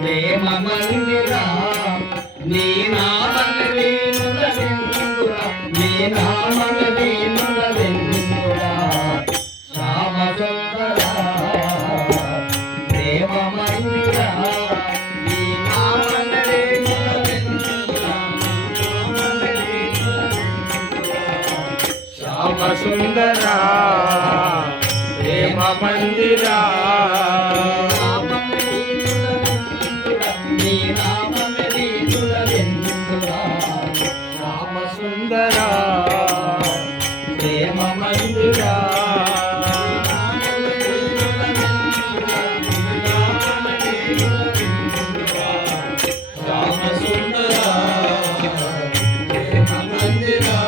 ప్రేమ మందిరా నీ నామమే వీణులవిందురా నీ నామమే వీణులవిందురా శ్యామ సుందరా ప్రేమ మందిరా నీ నామమే వీణులవిందురా శ్యామ సుందరా ప్రేమ మందిరా సుందరా ప్రేమ మందిరా శ్యామ సుందరా ప్రేమ మందిరా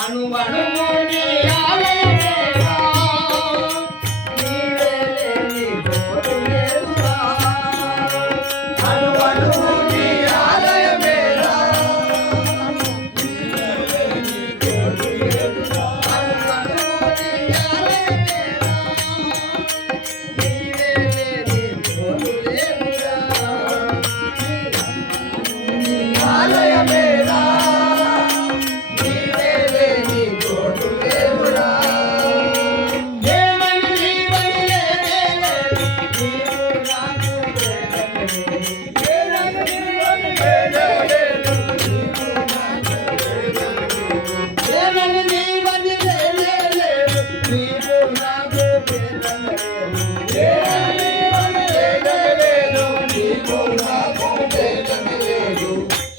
అనువనుము నీ ఆలయమేరా నీవే లేని తోడు లేదురా అనువనుము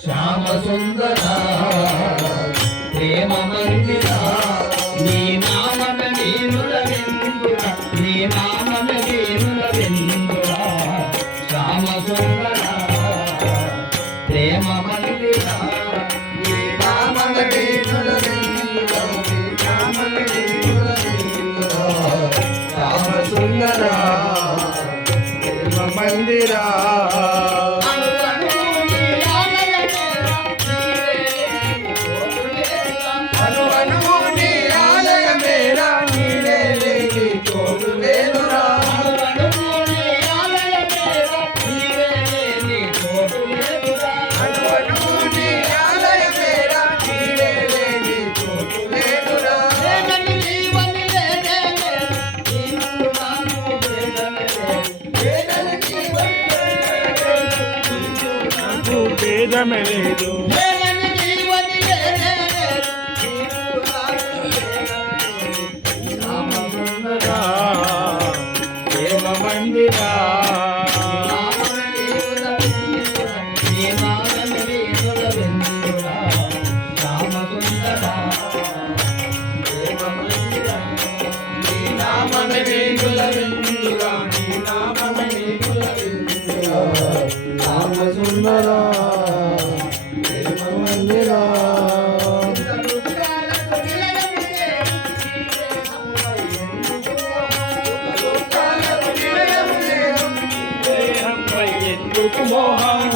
శ్యామ సుందరా ప్రేమ మందిరా నీ నామమే వీణులవిందురా నీ నామమే వీణులవిందురా శ్యామ సుందరా ప్రేమ మందిరా నీ నామమే వీణులవిందురా నీ నామమే వీణులవిందురా శ్యామ సుందరా ప్రేమ మందిరా భేదమే లేదు ప్రేమ మందిరా సుందరా ప్రేమ మందిరా ఎందుకు మోహం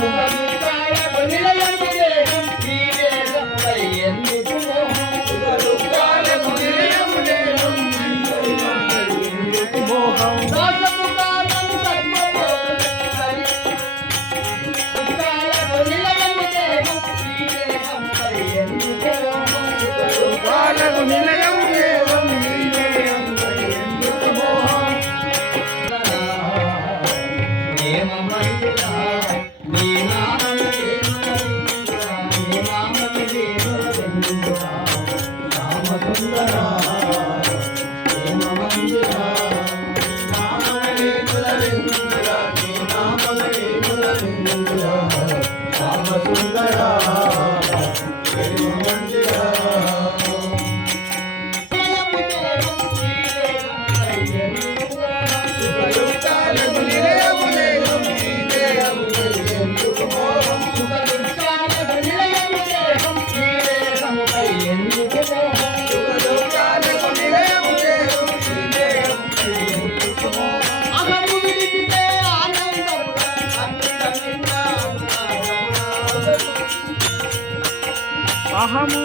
అహము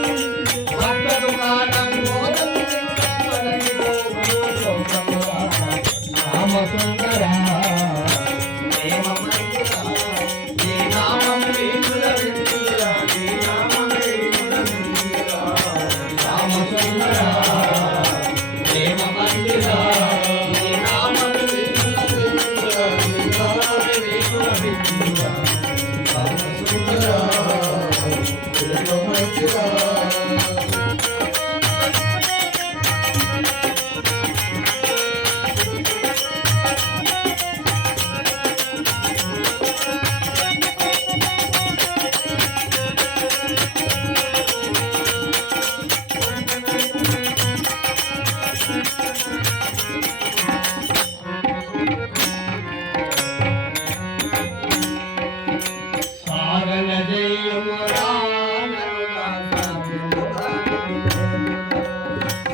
రామ సుందర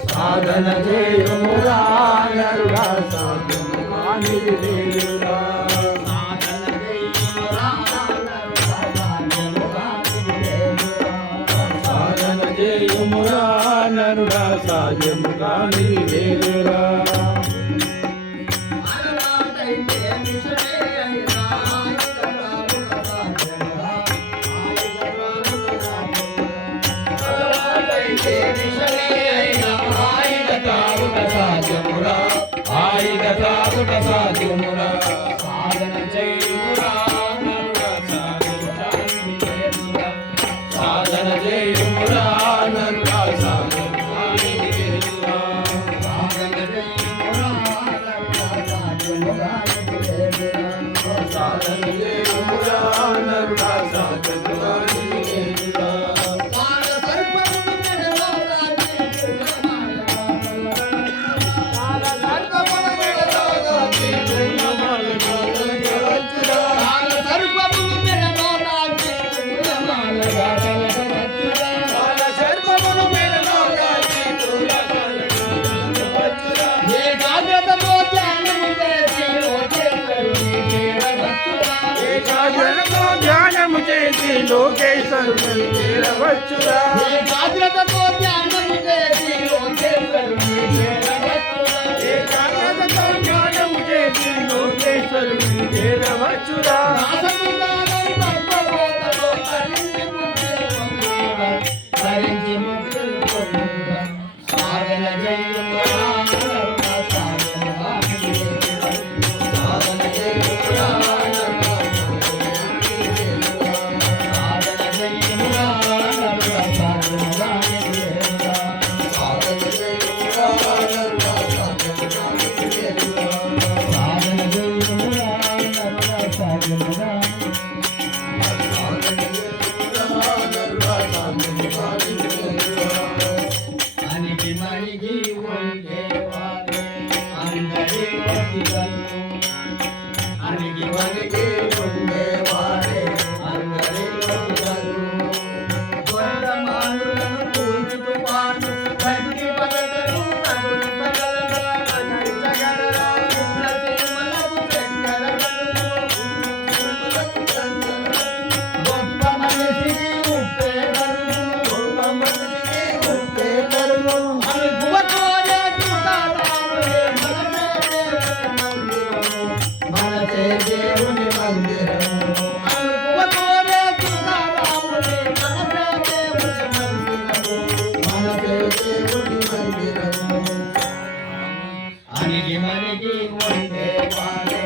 సాధన చేయుమురా నరుడా సాధ్యము కానిది లేదురా సాధన చేయుమురా నరుడా సాధ్యము కానిది లేదురా సాధ్యమురా సాధన చేయుమురా నరుడా సాధన చేయుమురా నరుడా సాధ్యము కానిది లేదురా సాధన చేయుమురా నరుడా సాధ్యము కానిది లేదురా ధ్యానము చేసి లోకేశ్వరుని చేరవచ్చురా ఏకాగ్రతతో ధ్యానము చేసి లోకేశ్వరుని చేరవచ్చురా మనకి మనకి ఉండే వాడే